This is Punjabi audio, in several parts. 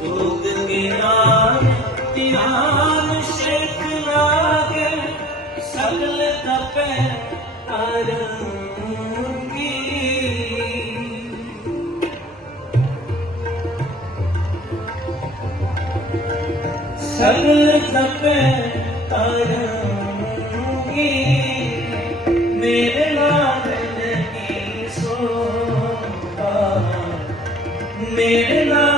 ਜੋਗ ਗਿਆਨ ਧਿਆਨ ਸ਼ੇਖ ਲਾਗੇ ਸਗਲ ਤਪੈ ਅਰੰਗੀ ਸਗਲ ਤਪੈ ਅਰੰਗੀ ਮੇਰੇ ਲਾਲ ਕੀ ਸੋਭਾ ਮੇਰੇ ਲਾਲ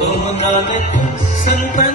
ਉਹ ਨਾਨਕ ਸੰਤਨ